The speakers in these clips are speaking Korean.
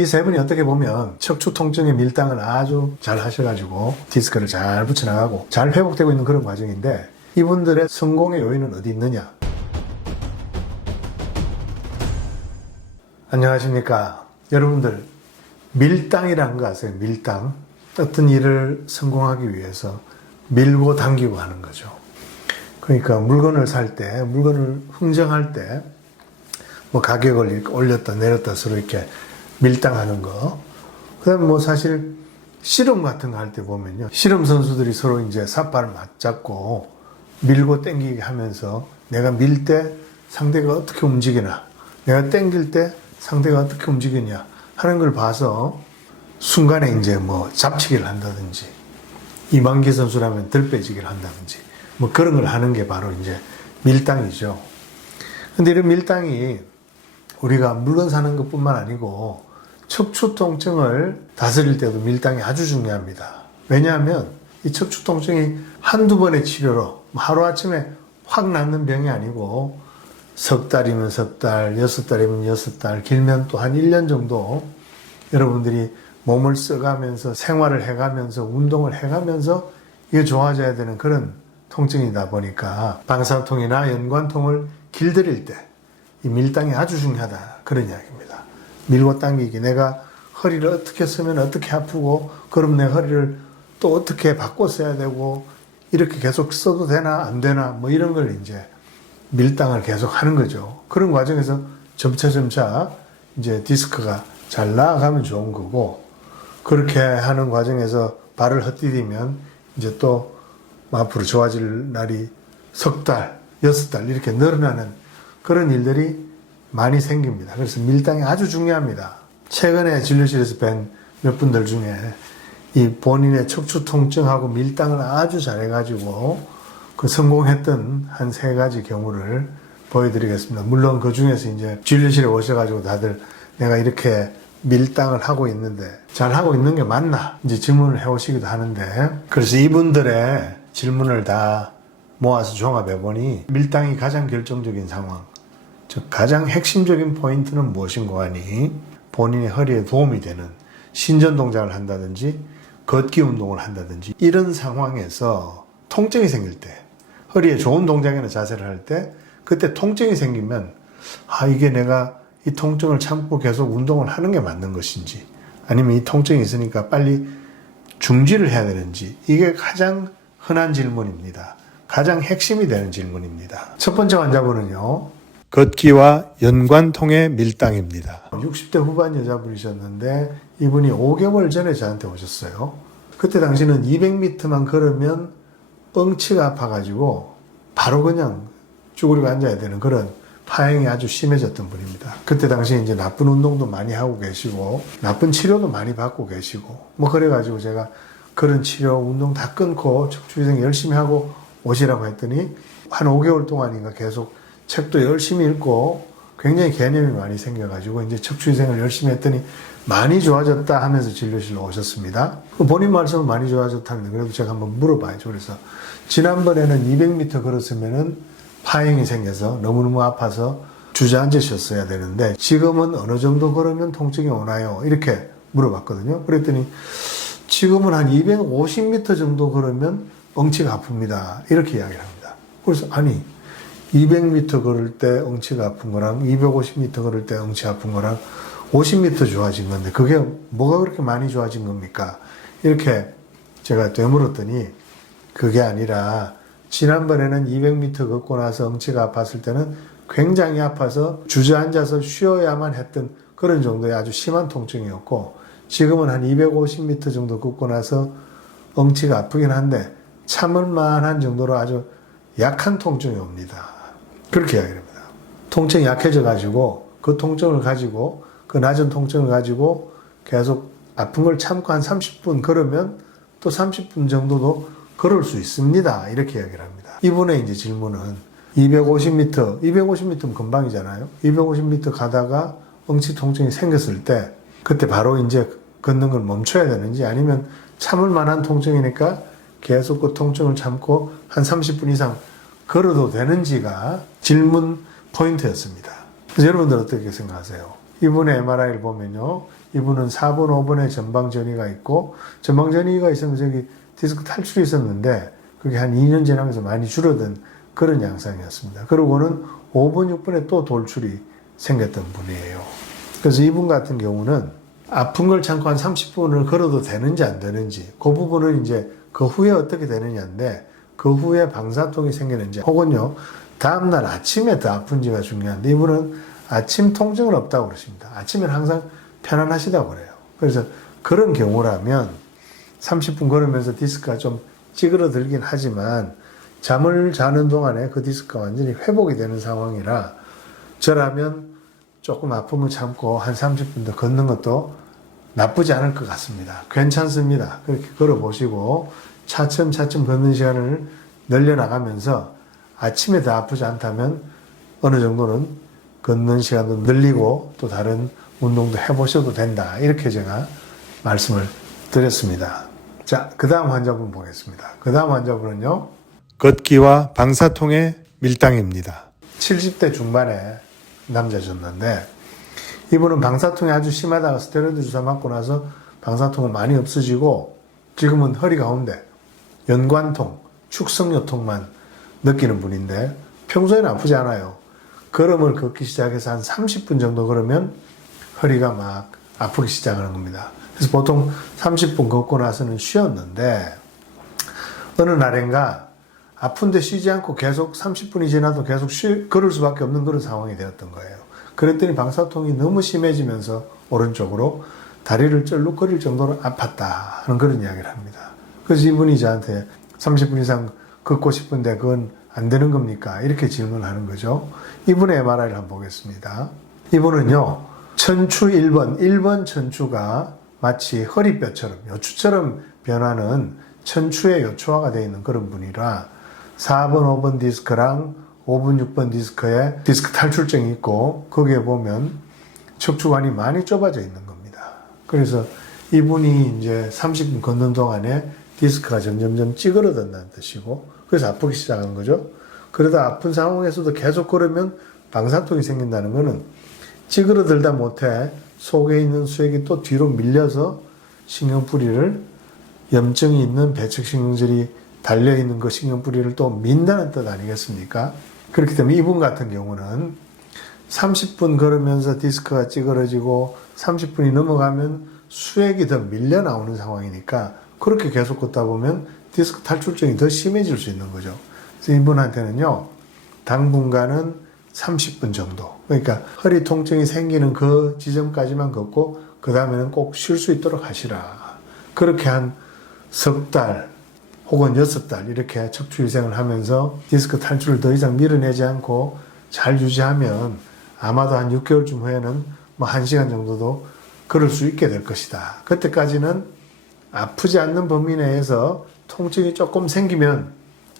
이 세 분이 어떻게 보면 척추 통증의 밀당을 아주 잘 하셔가지고 디스크를 잘 붙여나가고 잘 회복되고 있는 그런 과정인데, 이분들의 성공의 요인은 어디 있느냐? 안녕하십니까. 여러분들, 밀당이라는 거 아세요? 밀당. 어떤 일을 성공하기 위해서 밀고 당기고 하는 거죠. 그러니까 물건을 살 때, 물건을 흥정할 때, 뭐 가격을 이렇게 올렸다 내렸다 서로 이렇게 밀당하는 거. 그 다음에 뭐 사실 씨름 같은 거 할 때 보면요. 씨름 선수들이 서로 이제 삿발을 맞잡고 밀고 당기게 하면서 내가 밀 때 상대가 어떻게 움직이나, 내가 당길 때 상대가 어떻게 움직이냐 하는 걸 봐서 순간에 이제 뭐 잡치기를 한다든지, 이만기 선수라면 들빼지기를 한다든지 뭐 그런 걸 하는 게 바로 이제 밀당이죠. 근데 이런 밀당이 우리가 물건 사는 것뿐만 아니고 척추 통증을 다스릴 때도 밀당이 아주 중요합니다. 왜냐하면 이 척추 통증이 한두 번의 치료로 하루아침에 확 낫는 병이 아니고 석 달이면 석 달, 6달이면 6달, 길면 또 한 1년 정도 여러분들이 몸을 써가면서 생활을 해가면서 운동을 해가면서 이게 좋아져야 되는 그런 통증이다 보니까 방사통이나 연관통을 길들일 때 이 밀당이 아주 중요하다, 그런 이야기입니다. 밀고 당기기, 내가 허리를 어떻게 쓰면 어떻게 아프고, 그럼 내 허리를 또 어떻게 바꿔 써야 되고, 이렇게 계속 써도 되나 안 되나 뭐 이런 걸 이제 밀당을 계속 하는 거죠. 그런 과정에서 점차 이제 디스크가 잘 나아가면 좋은 거고, 그렇게 하는 과정에서 발을 헛디디면 이제 또 앞으로 좋아질 날이 석 달, 6달 이렇게 늘어나는 그런 일들이 많이 생깁니다. 그래서 밀당이 아주 중요합니다. 최근에 진료실에서 뵌 몇 분들 중에 이 본인의 척추 통증하고 밀당을 아주 잘해가지고 그 성공했던 한 3가지 경우를 보여드리겠습니다. 물론 그 중에서 이제 진료실에 오셔가지고 다들 내가 이렇게 밀당을 하고 있는데 잘 하고 있는 게 맞나 이제 질문을 해오시기도 하는데, 그래서 이분들의 질문을 다 모아서 종합해보니 밀당이 가장 결정적인 상황, 즉 가장 핵심적인 포인트는 무엇인가 하니 본인의 허리에 도움이 되는 신전 동작을 한다든지 걷기 운동을 한다든지 이런 상황에서 통증이 생길 때, 허리에 좋은 동작이나 자세를 할 때 그때 통증이 생기면 이게 내가 이 통증을 참고 계속 운동을 하는 게 맞는 것인지, 아니면 이 통증이 있으니까 빨리 중지를 해야 되는지, 이게 가장 흔한 질문입니다. 가장 핵심이 되는 질문입니다. 첫 번째 환자분은요, 걷기와 연관통의 밀당입니다. 60대 후반 여자분이셨는데 이분이 5개월 전에 저한테 오셨어요. 그때 당시는 200m만 걸으면 엉치가 아파가지고 바로 그냥 쭈그리고 앉아야 되는 그런 파행이 아주 심해졌던 분입니다. 그때 당시에 이제 나쁜 운동도 많이 하고 계시고 나쁜 치료도 많이 받고 계시고 뭐 그래가지고 제가 그런 치료, 운동 다 끊고 척추위생 열심히 하고 오시라고 했더니 한 5개월 동안인가 계속 책도 열심히 읽고 굉장히 개념이 많이 생겨가지고 이제 척추위생을 열심히 했더니 많이 좋아졌다 하면서 진료실로 오셨습니다. 본인 말씀은 많이 좋아졌다는데 그래도 제가 한번 물어봐야죠. 그래서 지난번에는 200m 걸었으면은 파행이 생겨서 너무너무 아파서 주저앉으셨어야 되는데 지금은 어느 정도 걸으면 통증이 오나요? 이렇게 물어봤거든요. 그랬더니 지금은 한 250m 정도 걸으면 엉치가 아픕니다. 이렇게 이야기를 합니다. 그래서 아니 200m 걸을 때 엉치가 아픈 거랑 250m 걸을 때 엉치 아픈 거랑 50m 좋아진 건데 그게 뭐가 그렇게 많이 좋아진 겁니까? 이렇게 제가 되물었더니 그게 아니라 지난번에는 200m 걷고 나서 엉치가 아팠을 때는 굉장히 아파서 주저앉아서 쉬어야만 했던 그런 정도의 아주 심한 통증이었고, 지금은 한 250m 정도 걷고 나서 엉치가 아프긴 한데 참을 만한 정도로 아주 약한 통증이 옵니다. 그렇게 이야기합니다. 통증이 약해져 가지고 그 통증을 가지고 그 낮은 통증을 가지고 계속 아픈 걸 참고 한 30분 걸으면 또 30분 정도도 걸을 수 있습니다. 이렇게 이야기를 합니다. 이분의 이제 질문은 250m면 금방이잖아요. 250m 가다가 엉치 통증이 생겼을 때 그때 바로 이제 걷는 걸 멈춰야 되는지, 아니면 참을 만한 통증이니까 계속 그 통증을 참고 한 30분 이상 걸어도 되는지가 질문 포인트였습니다. 그래서 여러분들 어떻게 생각하세요? 이분의 MRI를 보면요, 이분은 4번, 5번에 전방전이가 있고, 전방전이가 있으면 저기 디스크 탈출이 있었는데, 그게 한 2년 지나면서 많이 줄어든 그런 양상이었습니다. 그러고는 5번, 6번에 또 돌출이 생겼던 분이에요. 그래서 이분 같은 경우는 아픈 걸 참고 한 30분을 걸어도 되는지 안 되는지, 그 부분은 이제 그 후에 어떻게 되느냐인데, 그 후에 방사통이 생기는지, 혹은요, 다음날 아침에 더 아픈지가 중요한데, 이분은 아침 통증은 없다고 그러십니다. 아침에는 항상 편안하시다고 그래요. 그래서 그런 경우라면 30분 걸으면서 디스크가 좀 찌그러들긴 하지만 잠을 자는 동안에 그 디스크가 완전히 회복이 되는 상황이라 저라면 조금 아픔을 참고 한 30분 더 걷는 것도 나쁘지 않을 것 같습니다. 괜찮습니다. 그렇게 걸어보시고 차츰차츰 걷는 시간을 늘려나가면서 아침에 더 아프지 않다면 어느 정도는 걷는 시간도 늘리고 또 다른 운동도 해보셔도 된다. 이렇게 제가 말씀을 드렸습니다. 자, 그 다음 환자분 보겠습니다. 그 다음 환자분은요, 걷기와 방사통의 밀당입니다. 70대 중반의 남자셨는데, 이분은 방사통이 아주 심하다가 스테로이드 주사 맞고 나서 방사통은 많이 없어지고, 지금은 허리 가운데 연관통, 축성요통만 느끼는 분인데, 평소에는 아프지 않아요. 걸음을 걷기 시작해서 한 30분 정도 걸으면 허리가 막 아프기 시작하는 겁니다. 그래서 보통 30분 걷고 나서는 쉬었는데 어느 날인가 아픈데 쉬지 않고 계속 30분이 지나도 계속 걸을 수밖에 없는 그런 상황이 되었던 거예요. 그랬더니 방사통이 너무 심해지면서 오른쪽으로 다리를 쩔룩거릴 정도로 아팠다 하는 그런 이야기를 합니다. 그래서 이분이 저한테 30분 이상 걷고 싶은데 그건 안 되는 겁니까? 이렇게 질문하는 거죠. 이분의 MRI를 한번 보겠습니다. 이분은요, 천추 1번 천추가 마치 허리뼈처럼, 요추처럼 변하는 천추의 요추화가 되어 있는 그런 분이라 4번, 5번 디스크랑 5번, 6번 디스크에 디스크 탈출증이 있고 거기에 보면 척추관이 많이 좁아져 있는 겁니다. 그래서 이분이 이제 30분 걷는 동안에 디스크가 점점점 찌그러든다는 뜻이고 그래서 아프기 시작한 거죠. 그러다 아픈 상황에서도 계속 걸으면 방사통이 생긴다는 거는 찌그러들다 못해 속에 있는 수액이 또 뒤로 밀려서 신경뿌리를 염증이 있는 배측신경질이 달려있는 그 신경뿌리를 또 민다는 뜻 아니겠습니까? 그렇기 때문에 이분 같은 경우는 30분 걸으면서 디스크가 찌그러지고 30분이 넘어가면 수액이 더 밀려 나오는 상황이니까 그렇게 계속 걷다 보면 디스크 탈출증이 더 심해질 수 있는 거죠. 그래서 이분한테는요, 당분간은 30분 정도. 그러니까 허리 통증이 생기는 그 지점까지만 걷고 그 다음에는 꼭 쉴 수 있도록 하시라. 그렇게 한 석 달 혹은 6달 이렇게 척추위생을 하면서 디스크 탈출을 더 이상 밀어내지 않고 잘 유지하면 아마도 한 6개월쯤 후에는 뭐 1시간 정도도 걸을 수 있게 될 것이다. 그때까지는 아프지 않는 범위 내에서 통증이 조금 생기면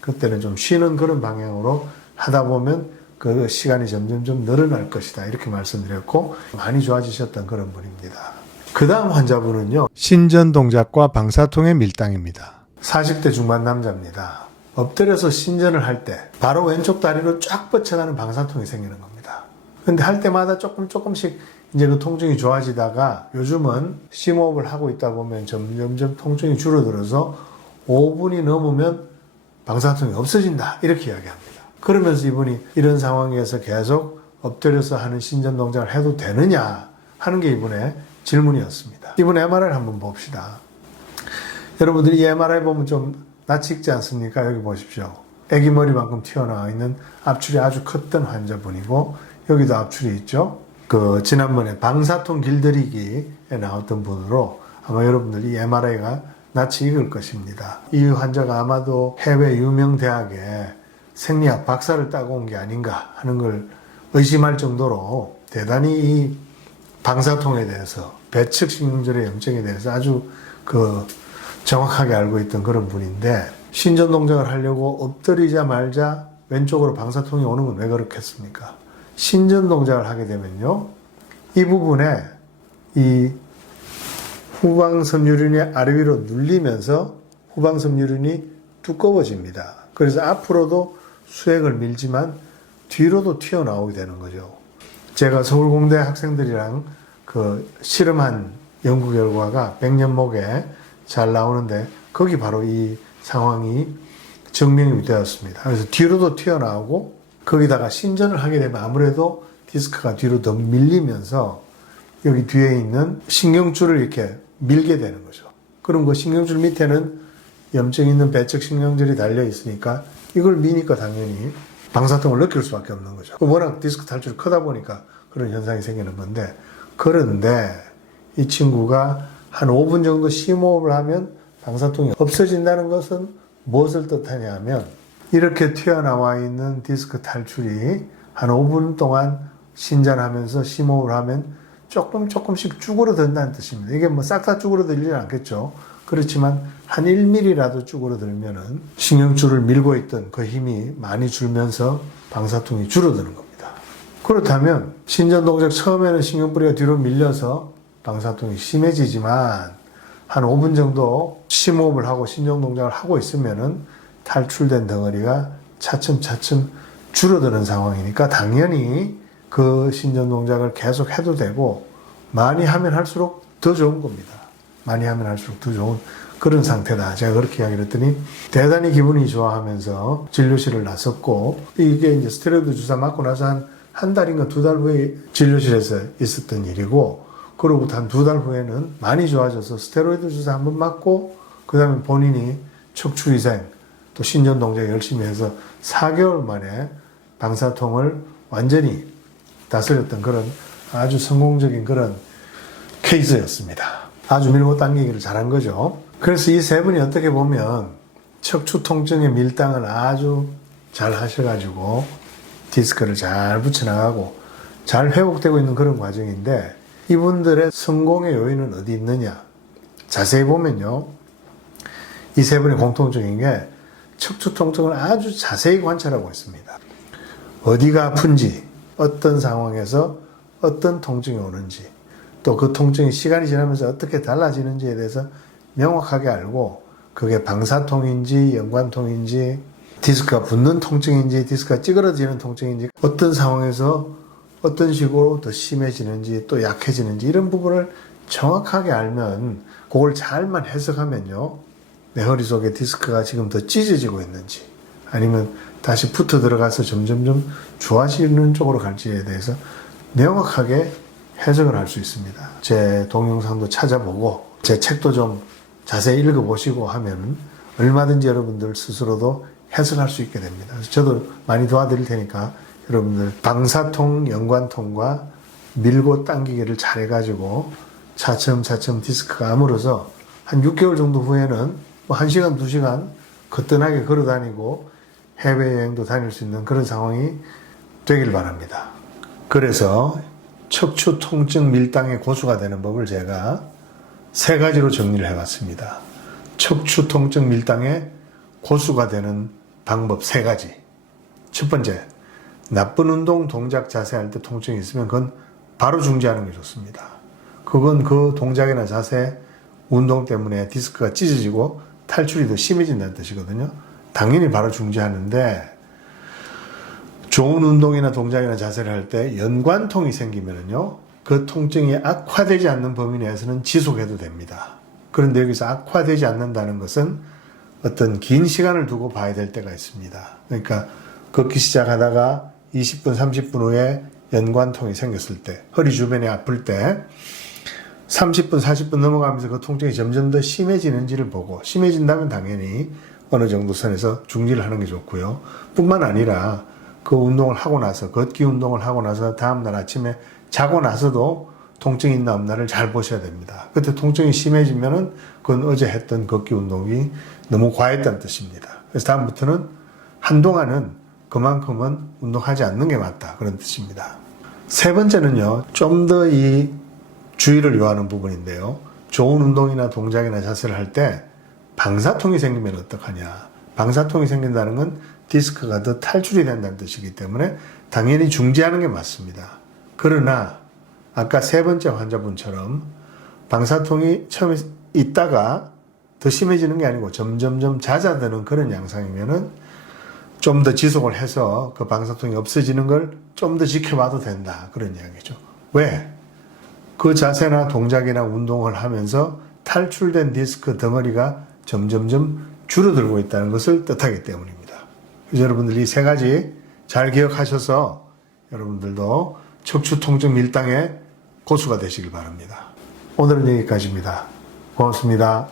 그때는 좀 쉬는 그런 방향으로 하다 보면 그 시간이 점점 늘어날 것이다. 이렇게 말씀드렸고 많이 좋아지셨던 그런 분입니다. 그 다음 환자분은요, 신전 동작과 방사통의 밀당입니다. 40대 중반 남자입니다. 엎드려서 신전을 할 때 바로 왼쪽 다리로 쫙 뻗쳐가는 방사통이 생기는 겁니다. 근데 할 때마다 조금씩 이제 그 통증이 좋아지다가 요즘은 심호흡을 하고 있다 보면 점점 통증이 줄어들어서 5분이 넘으면 방사통이 없어진다. 이렇게 이야기합니다. 그러면서 이분이 이런 상황에서 계속 엎드려서 하는 신전 동작을 해도 되느냐 하는 게 이분의 질문이었습니다. 이분 MRI를 한번 봅시다. 여러분들이 이 MRI 보면 좀 낯이 익지 않습니까? 여기 보십시오. 애기 머리만큼 튀어나와 있는 압출이 아주 컸던 환자분이고 여기도 압출이 있죠. 그 지난번에 방사통 길들이기에 나왔던 분으로 아마 여러분들 이 MRI가 낯이 익을 것입니다. 이 환자가 아마도 해외 유명 대학에 생리학 박사를 따고 온 게 아닌가 하는 걸 의심할 정도로 대단히 이 방사통에 대해서 배측신경절의 염증에 대해서 아주 정확하게 알고 있던 그런 분인데 신전 동작을 하려고 엎드리자마자 왼쪽으로 방사통이 오는 건 왜 그렇겠습니까? 신전 동작을 하게 되면요, 이 부분에 이 후방섬유륜이 아래 위로 눌리면서 후방섬유륜이 두꺼워집니다. 그래서 앞으로도 수액을 밀지만 뒤로도 튀어나오게 되는 거죠. 제가 서울공대 학생들이랑 그 실험한 연구 결과가 백년목에 잘 나오는데 거기 바로 이 상황이 증명이 되었습니다. 그래서 뒤로도 튀어나오고 거기다가 신전을 하게 되면 아무래도 디스크가 뒤로 더 밀리면서 여기 뒤에 있는 신경줄을 이렇게 밀게 되는 거죠. 그럼 그 신경줄 밑에는 염증 있는 배측 신경줄이 달려 있으니까 이걸 미니까 당연히 방사통을 느낄 수밖에 없는 거죠. 워낙 디스크 탈출이 크다 보니까 그런 현상이 생기는 건데, 그런데 이 친구가 한 5분 정도 심호흡을 하면 방사통이 없어진다는 것은 무엇을 뜻하냐 하면, 이렇게 튀어나와 있는 디스크 탈출이 한 5분 동안 신전하면서 심호흡을 하면 조금씩 쭈그러든다는 뜻입니다. 이게 뭐 싹 다 쭈그러들지는 않겠죠. 그렇지만 한 1mm라도 쭈그러들면은 신경줄을 밀고 있던 그 힘이 많이 줄면서 방사통이 줄어드는 겁니다. 그렇다면 신전 동작 처음에는 신경뿌리가 뒤로 밀려서 방사통이 심해지지만 한 5분 정도 심호흡을 하고 신전 동작을 하고 있으면은 탈출된 덩어리가 차츰차츰 줄어드는 상황이니까 당연히 그 신전 동작을 계속 해도 되고, 많이 하면 할수록 더 좋은 겁니다. 많이 하면 할수록 더 좋은 그런 상태다. 제가 그렇게 이야기를 했더니 대단히 기분이 좋아하면서 진료실을 나섰고, 이게 이제 스테로이드 주사 맞고 나서 한 달인가 2달 후에 진료실에서 있었던 일이고, 그로부터 한 2달 후에는 많이 좋아져서 스테로이드 주사 한번 맞고, 그 다음에 본인이 척추위생 또 신전 동작 열심히 해서 4개월 만에 방사통을 완전히 다스렸던 그런 아주 성공적인 그런 케이스였습니다. 아주 밀고 당기기를 잘한 거죠. 그래서 이 세 분이 어떻게 보면 척추 통증의 밀당을 아주 잘 하셔가지고 디스크를 잘 붙여나가고 잘 회복되고 있는 그런 과정인데, 이분들의 성공의 요인은 어디 있느냐? 자세히 보면요, 이 세 분의 공통적인 게 척추 통증을 아주 자세히 관찰하고 있습니다. 어디가 아픈지, 어떤 상황에서 어떤 통증이 오는지, 또 그 통증이 시간이 지나면서 어떻게 달라지는지에 대해서 명확하게 알고, 그게 방사통인지 연관통인지 디스크가 붙는 통증인지 디스크가 찌그러지는 통증인지, 어떤 상황에서 어떤 식으로 더 심해지는지 또 약해지는지, 이런 부분을 정확하게 알면, 그걸 잘만 해석하면요, 내 허리 속에 디스크가 지금 더 찢어지고 있는지 아니면 다시 붙어 들어가서 점점점 좋아지는 쪽으로 갈지에 대해서 명확하게 해석을 할 수 있습니다. 제 동영상도 찾아보고 제 책도 좀 자세히 읽어보시고 하면 얼마든지 여러분들 스스로도 해석할 수 있게 됩니다. 그래서 저도 많이 도와드릴 테니까 여러분들 방사통, 연관통과 밀고 당기기를 잘 해가지고 차츰차츰 디스크가 아물어서 한 6개월 정도 후에는 뭐 1시간, 2시간 거뜬하게 걸어 다니고 해외여행도 다닐 수 있는 그런 상황이 되길 바랍니다. 그래서 척추 통증 밀당의 고수가 되는 법을 제가 3가지로 정리를 해봤습니다. 척추 통증 밀당의 고수가 되는 방법 3가지. 첫 번째, 나쁜 운동, 동작, 자세할 때 통증이 있으면 그건 바로 중지하는 게 좋습니다. 그건 그 동작이나 자세, 운동 때문에 디스크가 찢어지고 탈출이 더 심해진다는 뜻이거든요. 당연히 바로 중지하는데, 좋은 운동이나 동작이나 자세를 할 때 연관통이 생기면은요, 그 통증이 악화되지 않는 범위 내에서는 지속해도 됩니다. 그런데 여기서 악화되지 않는다는 것은 어떤 긴 시간을 두고 봐야 될 때가 있습니다. 그러니까 걷기 시작하다가 20분, 30분 후에 연관통이 생겼을 때, 허리 주변이 아플 때 30분, 40분 넘어가면서 그 통증이 점점 더 심해지는지를 보고, 심해진다면 당연히 어느 정도 선에서 중지를 하는 게 좋고요. 뿐만 아니라 그 운동을 하고 나서, 걷기 운동을 하고 나서 다음날 아침에 자고 나서도 통증이 있나 없나를 잘 보셔야 됩니다. 그때 통증이 심해지면은 그건 어제 했던 걷기 운동이 너무 과했다는 뜻입니다. 그래서 다음부터는 한동안은 그만큼은 운동하지 않는 게 맞다, 그런 뜻입니다. 세 번째는요, 좀 더 이 주의를 요하는 부분인데요, 좋은 운동이나 동작이나 자세를 할 때 방사통이 생기면 어떡하냐. 방사통이 생긴다는 건 디스크가 더 탈출이 된다는 뜻이기 때문에 당연히 중지하는 게 맞습니다. 그러나 아까 세 번째 환자분처럼 방사통이 처음에 있다가 더 심해지는 게 아니고 점점점 잦아드는 그런 양상이면은 좀 더 지속을 해서 그 방사통이 없어지는 걸 좀 더 지켜봐도 된다, 그런 이야기죠. 왜? 그 자세나 동작이나 운동을 하면서 탈출된 디스크 덩어리가 점점점 줄어들고 있다는 것을 뜻하기 때문입니다. 그래서 여러분들 이 세 가지 잘 기억하셔서 여러분들도 척추 통증 밀당의 고수가 되시길 바랍니다. 오늘은 여기까지입니다. 고맙습니다.